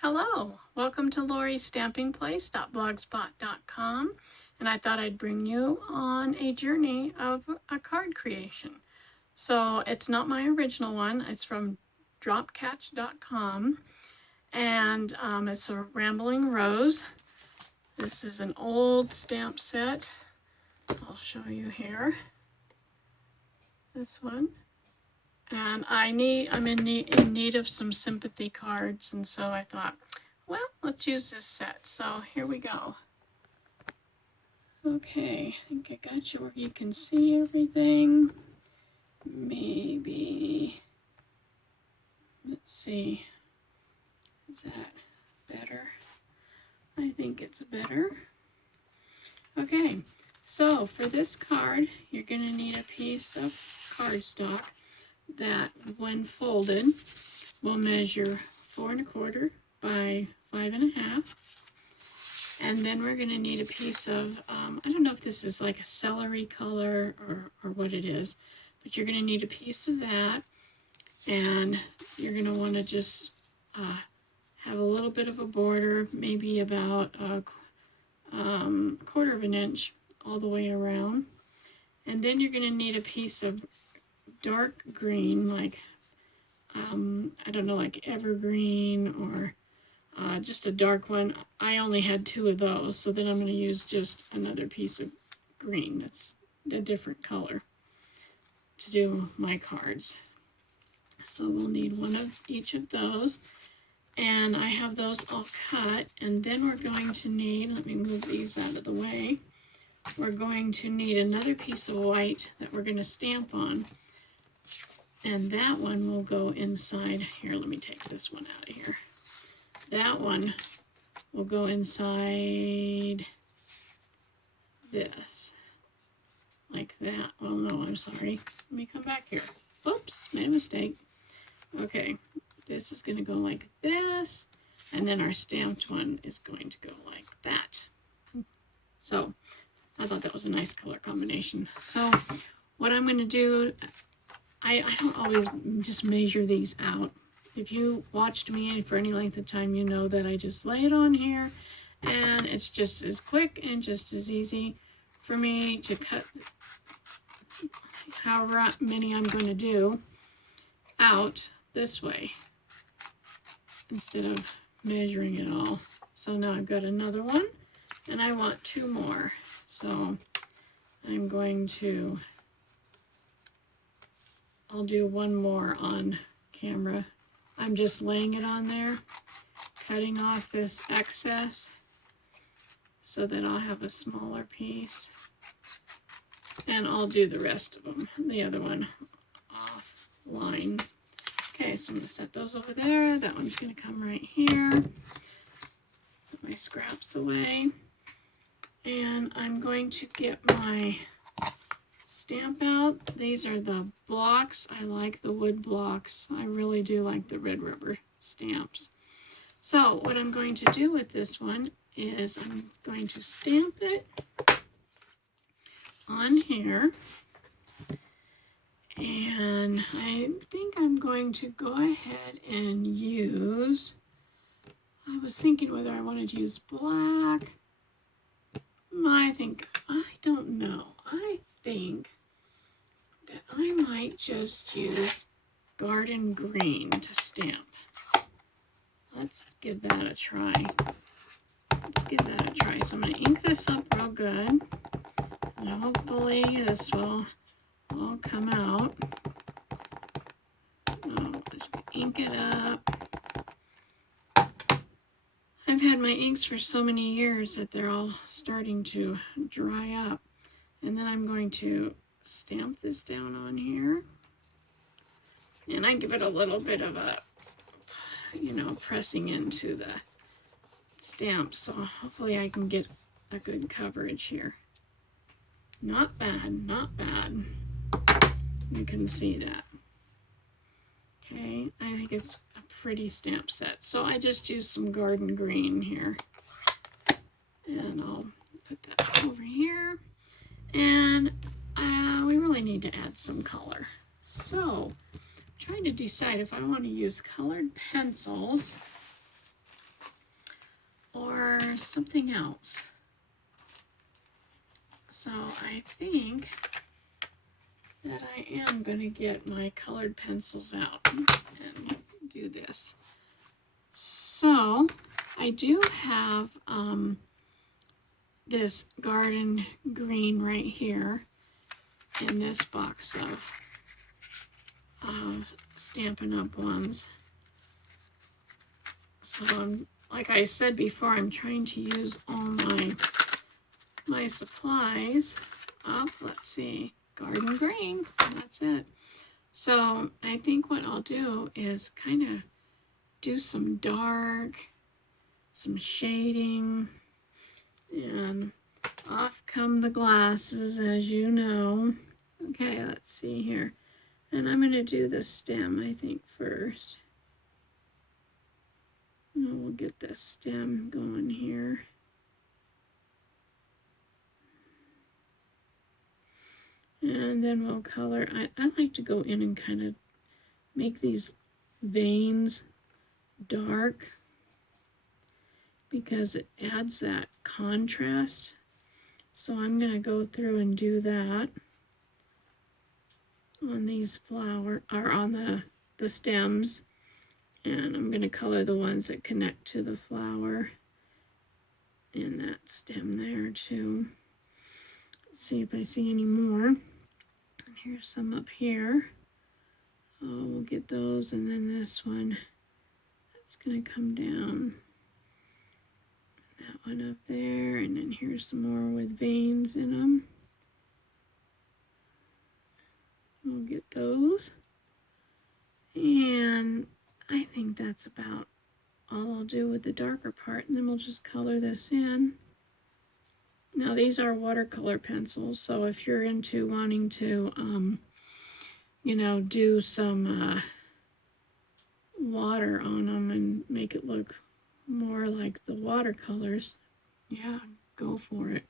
Hello, welcome to LoriStampingPlace.blogspot.com, and I thought I'd bring you on a journey of a card creation. So it's not my original one, it's from dropcatch.com, and it's a Rambling Rose. This is an old stamp set. I'll show you here. This one. And I'm in need of some sympathy cards, and so I thought, well, let's use this set. So here we go. Okay, I think I got you where you can see everything. Maybe, let's see, is that better? I think it's better. Okay, so for this card, you're going to need a piece of cardstock that, when folded, will measure 4 1/4 by 5 1/2. And then we're going to need a piece of, I don't know if this is like a celery color or what it is, but you're going to need a piece of that. And you're going to want to just have a little bit of a border, maybe about a 1/4 of an inch all the way around. And then you're going to need a piece of dark green, like, I don't know, like evergreen or just a dark one. I only had 2 of those, so then I'm going to use just another piece of green that's a different color to do my cards. So we'll need one of each of those, and I have those all cut. And then we're going to need, let me move these out of the way, we're going to need another piece of white that we're going to stamp on, and that one will go inside here. Let me take this one out of here. That one will go inside this, like that. Well, no, I'm sorry. Let me come back here. Oops, made a mistake. Okay, this is going to go like this, and then our stamped one is going to go like that. So I thought that was a nice color combination. So what I'm going to do, I don't always just measure these out. If you watched me for any length of time, you know that I just lay it on here, and it's just as quick and just as easy for me to cut however many I'm going to do out this way instead of measuring it all. So now I've got another one, and I want 2 more. So I'm going to, I'll do one more on camera. I'm just laying it on there, cutting off this excess so that I'll have a smaller piece. And I'll do the rest of them, the other one offline. Okay, so I'm going to set those over there. That one's going to come right here. Put my scraps away. And I'm going to get my stamp out. These are the blocks. I like the wood blocks. I really do like the red rubber stamps. So what I'm going to do with this one is I'm going to stamp it on here. And I think I'm going to go ahead and use, I was thinking whether I wanted to use black. I don't know. I think that I might just use garden green to stamp. Let's give that a try. So I'm going to ink this up real good. And hopefully this will all come out. Oh, just ink it up. I've had my inks for so many years that they're all starting to dry up. And then I'm going to stamp this down on here. And I give it a little bit of a, pressing into the stamp. So hopefully I can get a good coverage here. Not bad, not bad. You can see that. Okay, I think it's a pretty stamp set. So I just used some garden green here. And I'll put that over here. And we really need to add some color. So I'm trying to decide if I want to use colored pencils or something else. So I think that I am going to get my colored pencils out and do this. So I do have this garden green right here in this box of Stampin' Up! Ones. So like I said before, I'm trying to use all my supplies. Let's see, garden green, that's it. So I think what I'll do is kind of do some dark, some shading, and off come the glasses, as you know. Okay, let's see here. And I'm going to do the stem, I think, first. And we'll get the stem going here. And then we'll color. I like to go in and kind of make these veins dark because it adds that contrast. So I'm going to go through and do that on these flower, or on the stems. And I'm going to color the ones that connect to the flower and that stem there too. Let's see if I see any more. And here's some up here. Oh, we'll get those, and then this one, that's going to come down. That one up there, and then here's some more with veins in them. We'll get those. And I think that's about all I'll do with the darker part, and then we'll just color this in. Now these are watercolor pencils, so if you're into wanting to, you know, do some water on them and make it look more like the watercolors, yeah, go for it.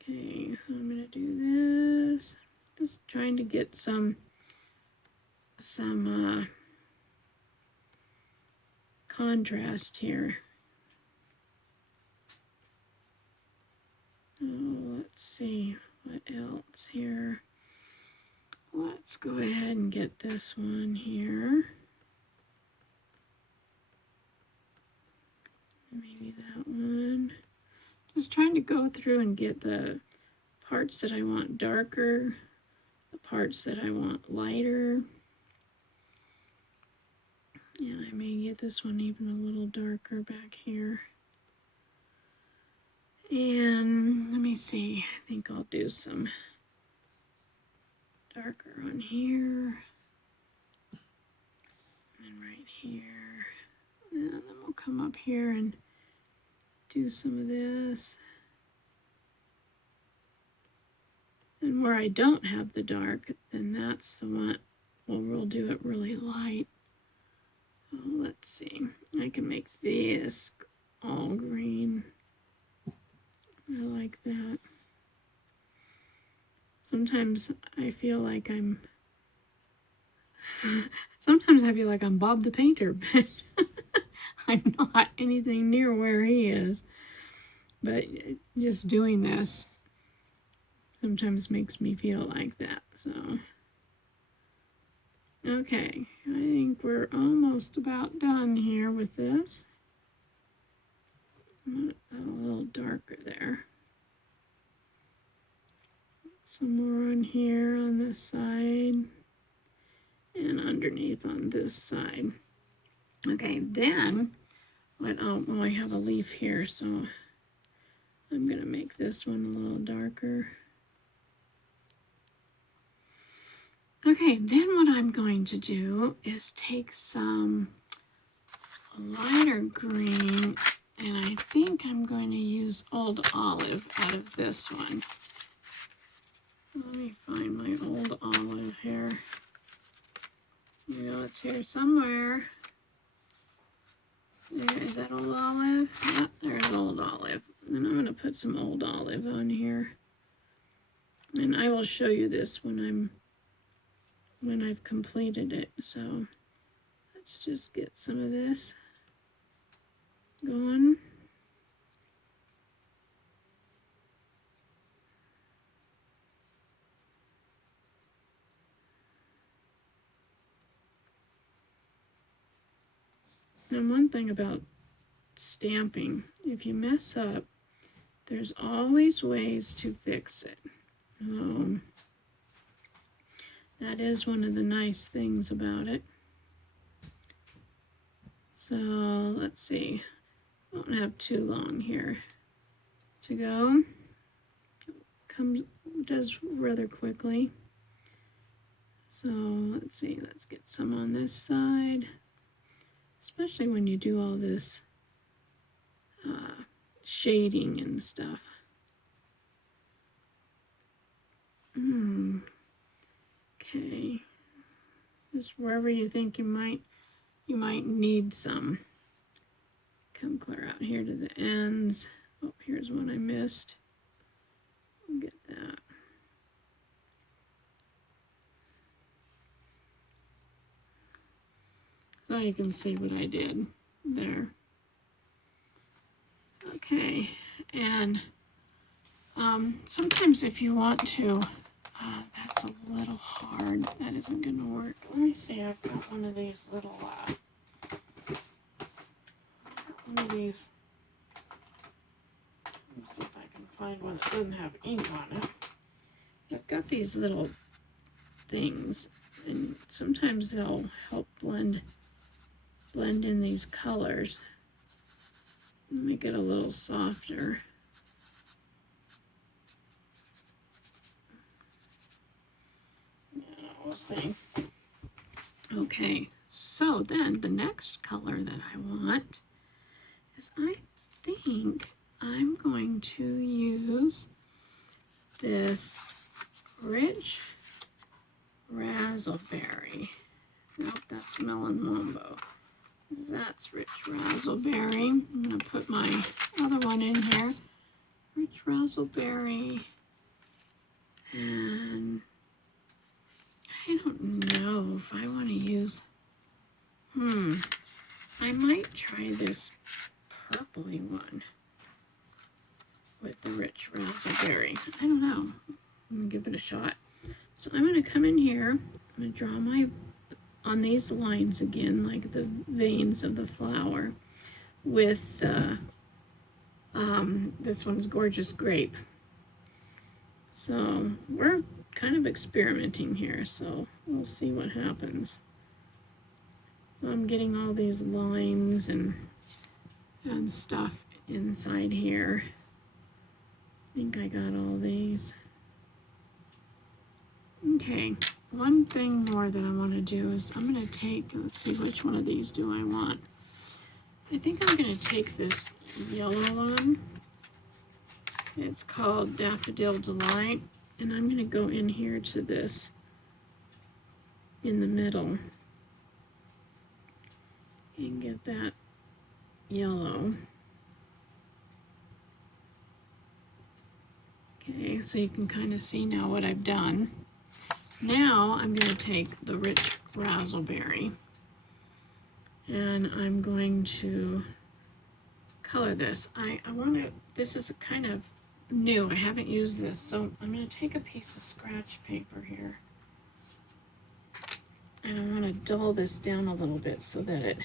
Okay, so I'm gonna do this. Just trying to get some contrast here. Oh, let's see what else here. Let's go ahead and get this one here. Maybe that one. Just trying to go through and get the parts that I want darker, the parts that I want lighter. And I may get this one even a little darker back here. And let me see, I think I'll do some darker on here. And right here. And then we'll come up here and do some of this. And where I don't have the dark, then that's the one, well, we'll do it really light. Oh, let's see, I can make this all green. I like that. Sometimes I feel like I'm Bob the Painter, but I'm not anything near where he is. But just doing this sometimes makes me feel like that, so. Okay, I think we're almost about done here with this. A little darker there. Some more on here on this side and underneath on this side. Okay, then well, I have a leaf here, so I'm going to make this one a little darker. Okay, then what I'm going to do is take some lighter green, and I think I'm going to use Old Olive out of this one. Let me find my Old Olive here. You know, it's here somewhere. There, is that Old Olive? Yep, there's Old Olive. And then I'm going to put some Old Olive on here. And I will show you this when I've completed it. So let's just get some of this. going. And one thing about stamping, if you mess up, there's always ways to fix it. That is one of the nice things about it. So let's see, I don't have too long here to go. Does rather quickly. So let's see, let's get some on this side, especially when you do all this shading and stuff. Okay, just wherever you think you might need some. Come clear out here to the ends. Oh, here's one I missed. I'll get that. So you can see what I did there. Okay, and sometimes if you want to, that's a little hard. That isn't going to work. Let me see. I've got one of these little, one of these. Let me see if I can find one that doesn't have ink on it. I've got these little things, and sometimes they'll help blend in these colors, make it a little softer. We'll see. Okay, so then the next color that I want is, I think I'm going to use this rich raspberry. Nope, that's melon mambo. That's rich raspberry. I'm going to put my other one in here. Rich raspberry. And I don't know if I want to use, I might try this purpley one with the rich raspberry. I don't know. I'm going to give it a shot. So I'm going to come in here. I'm going to draw on these lines again, like the veins of the flower, with this one's Gorgeous Grape. So we're kind of experimenting here, so we'll see what happens. So I'm getting all these lines and stuff inside here. I think I got all these. Okay, one thing more that I want to do is I'm going to take, let's see, which one of these do I want? I think I'm going to take this yellow one. It's called Daffodil Delight, and I'm going to go in here to this in the middle and get that yellow. Okay, so you can kind of see now what I've done. Now I'm going to take the rich raspberry and I'm going to color this. I want to, this is kind of new. I haven't used this, so I'm going to take a piece of scratch paper here and I want to dull this down a little bit so that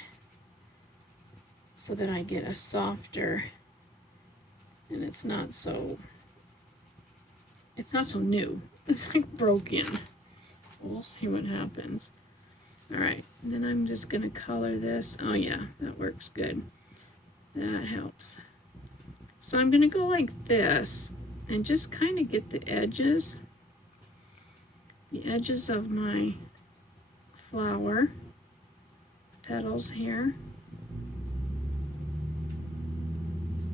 I get a softer, and it's not so new. It's like broken. We'll see what happens. All right, and then I'm just going to color this. Oh yeah, that works good. That helps. So I'm going to go like this and just kind of get the edges of my flower petals here,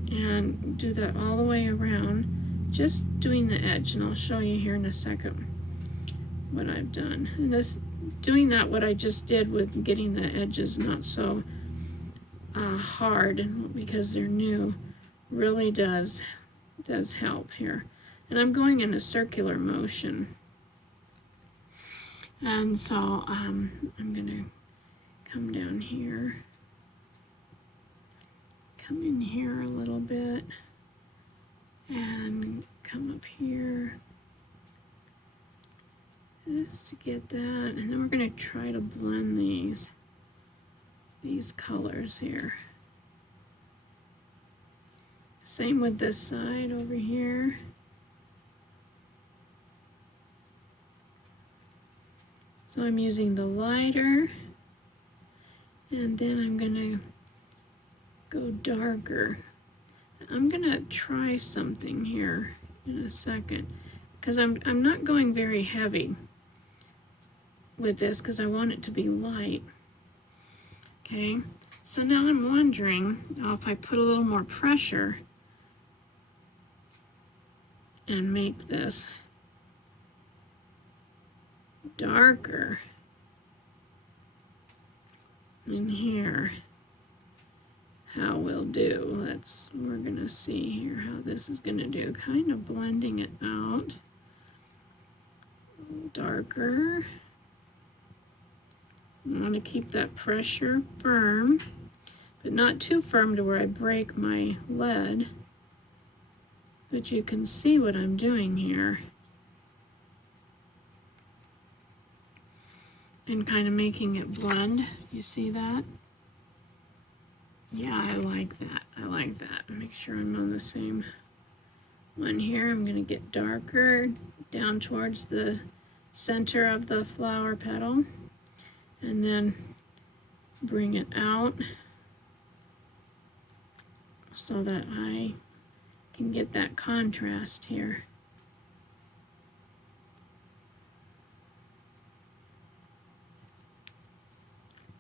and do that all the way around, just doing the edge, and I'll show you here in a second what I've done. And this, doing that, what I just did with getting the edges not so hard because they're new, really does help here. And I'm going in a circular motion, and so I'm gonna come down here, come in here a little bit and come up here just to get that. And then we're going to try to blend these colors here. Same with this side over here. So I'm using the lighter, and then I'm going to go darker. I'm going to try something here in a second, because I'm not going very heavy with this because I want it to be light. Okay, so now I'm wondering if I put a little more pressure and make this darker in here, how we'll do. We're gonna see here how this is gonna do. Kind of blending it out. Darker. I want to keep that pressure firm, but not too firm to where I break my lead. But you can see what I'm doing here. And kind of making it blend. You see that? Yeah, I like that. I like that. Make sure I'm on the same one here. I'm going to get darker down towards the center of the flower petal. And then bring it out so that I can get that contrast here.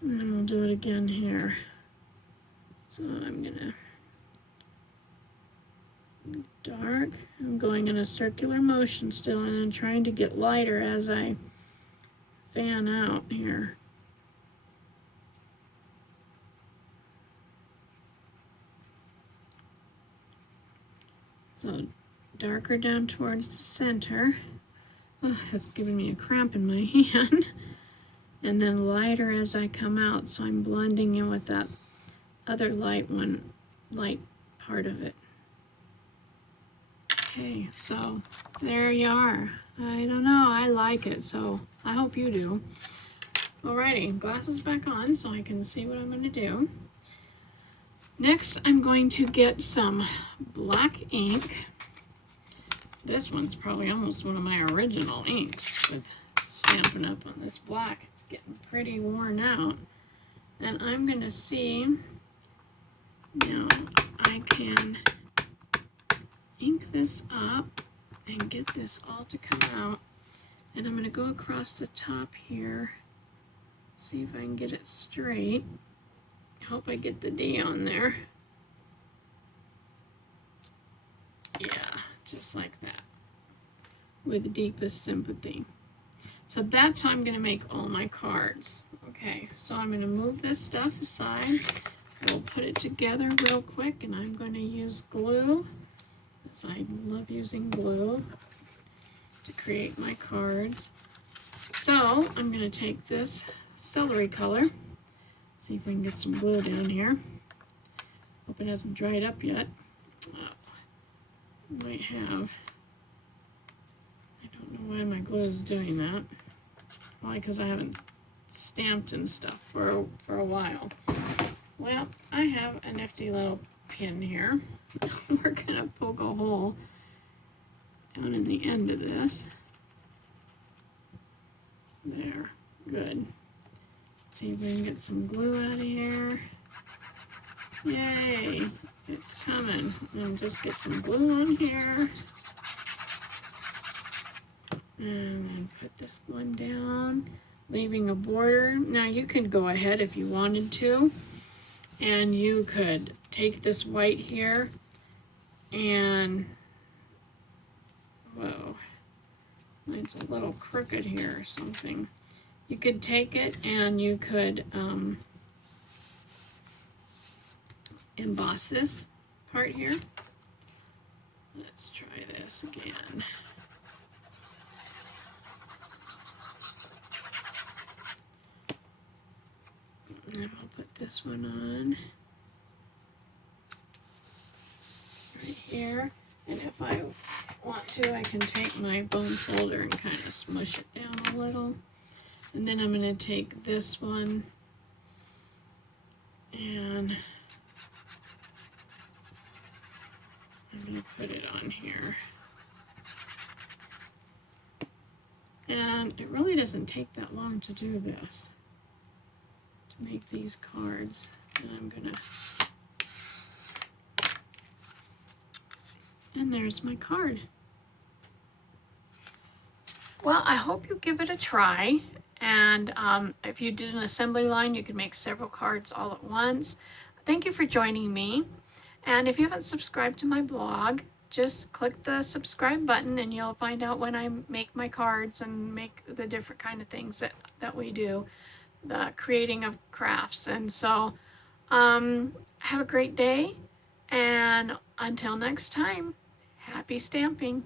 And then we'll do it again here. So I'm gonna dark. I'm going in a circular motion still, and I'm trying to get lighter as I fan out here. So darker down towards the center. Oh, that's giving me a cramp in my hand. And then lighter as I come out, so I'm blending in with that other light part of it. Okay, so there you are. I don't know, I like it, so I hope you do. Alrighty, glasses back on so I can see what I'm going to do. Next, I'm going to get some black ink. This one's probably almost one of my original inks with Stampin' Up! On this black. It's getting pretty worn out. And I'm going to see, now I can ink this up and get this all to come out. And I'm going to go across the top here, see if I can get it straight. Hope I get the D on there. Yeah, just like that. With deepest sympathy. So that's how I'm going to make all my cards. Okay, so I'm going to move this stuff aside. We'll put it together real quick, and I'm going to use glue, because I love using glue to create my cards. So I'm going to take this celery color. See if we can get some glue down here. Hope it hasn't dried up yet. Might have. I don't know why my glue is doing that. Probably because I haven't stamped and stuff for a while. Well, I have a nifty little pin here. We're gonna poke a hole down in the end of this. There, good. See if we can get some glue out of here. Yay, it's coming. And just get some glue on here. And then put this one down, leaving a border. Now you could go ahead if you wanted to, and you could take this white here and, whoa, it's a little crooked here or something. You could take it and you could emboss this part here. Let's try this again. And then we'll put this one on. right here. And if I want to, I can take my bone folder and kind of smush it down a little. And then I'm going to take this one and I'm going to put it on here. And it really doesn't take that long to do this, to make these cards. And I'm going to, and there's my card. Well, I hope you give it a try. And if you did an assembly line, you could make several cards all at once. Thank you for joining me. And if you haven't subscribed to my blog, just click the subscribe button and you'll find out when I make my cards and make the different kind of things that we do, the creating of crafts. And so have a great day, and until next time, happy stamping.